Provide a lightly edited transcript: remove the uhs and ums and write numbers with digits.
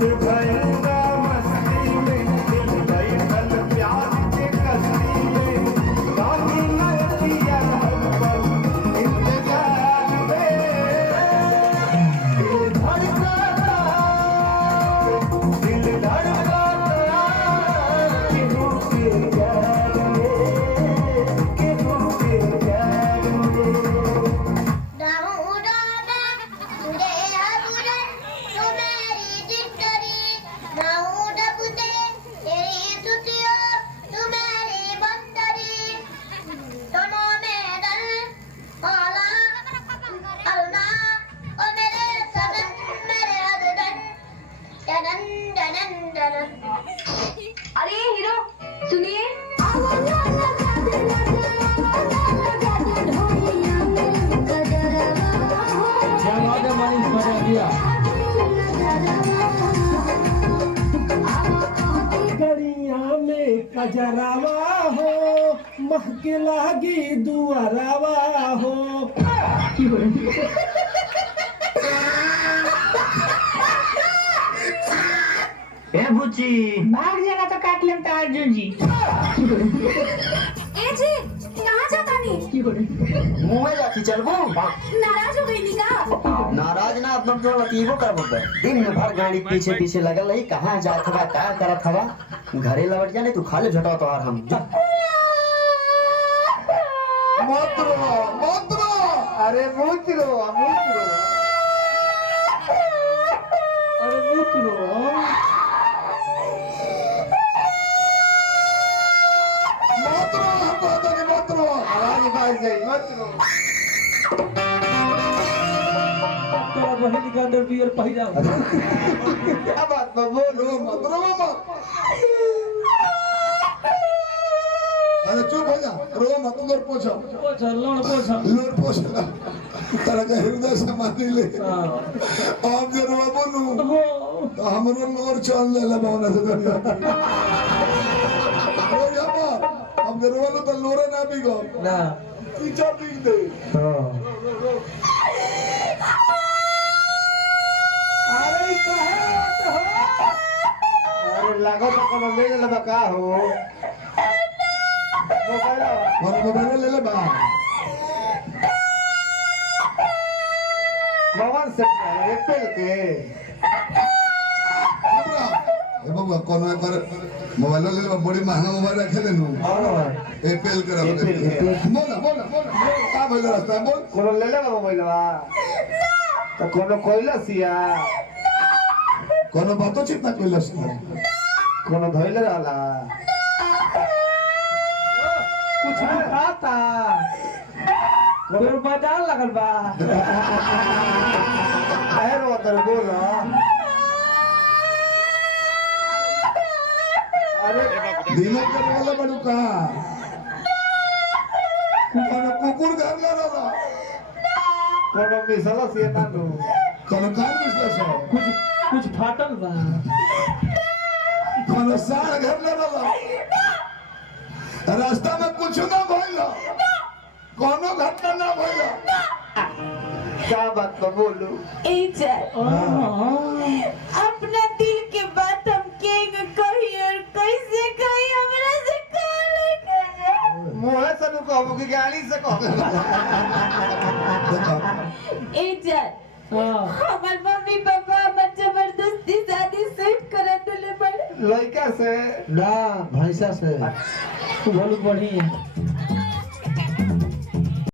भैया मस्ती में दिल बैठल प्यार के कस्ती में रानी नदिया पर इंतजार में दिल धड़काता केहू के प्यार में केहू के प्यार में अरे हीरो सुनिए। गरिया में कजरावा हो महके लागी दुआरावा हो ए बुची भाग जाना तो काट लेम अर्जुन जी। ए जी कहाँ जाता नहीं? मुंह जाती चलबो नाराज हो गई नी का? नाराज ना अपना तो लतीबो करबो दिन भर गाड़ी पीछे पीछे लगल रही कहाँ जात हवा का करत हवा घरे लौट जाने तू खाले झटाओ तो हम मत रो अरे मत रो अरे मत रो मत रो आवाज बाज जाई मत रो तेरा बहन का अंदर बियर पहिरा क्या बात है बोलो मत रो मत अरे चुप हो जा रो मत लोर पोछो लोर पोछो तेरा का हृदय से मानी ले आप जे रो बोलू तो हमरो लोर चल ले ले भावना से दुनिया रो या हम जे रो तो लोरे ना बिगो ना पीछा बिग दे अरे कहे तो अरे लागो तो कोनो ले ले बका हो मोबाइल ले ले बा मोबाइल से एप्पल के ए बाबा कोनो एक बार मोबाइल ले ले बड़ी महंगा मोबाइल रखे लेनु एप्पल के रख बोल का बोल रास्ता बोल कोनो ले ले मोबाइल बा तो कोनो कोइला सिया कोनो बातो चिंता कोइला सिया कोनो धइले रहला कुछ खाता कोई बाजार लगल बा है रो तर बोला अरे दिमाग के वाला बड़ू का कोनो कुकुर घर ले रहा कोनो मिसला से ना लो कोनो कान मिसला से कुछ फाटल बा कोनो सार घर ले रहा रास्ता में कुछ ना भइला कोनो घटना ना भइला क्या बात तो बोलू अपना दिल के बात हम के कही और कैसे कही हमरा से काले करे मुंह से नु कहबो कि गाली से कहबो हमार मम्मी पापा हमर जबरदस्ती शादी सेट करा देले बड़े लड़का से ना भैंसा से बहुत बढ़िया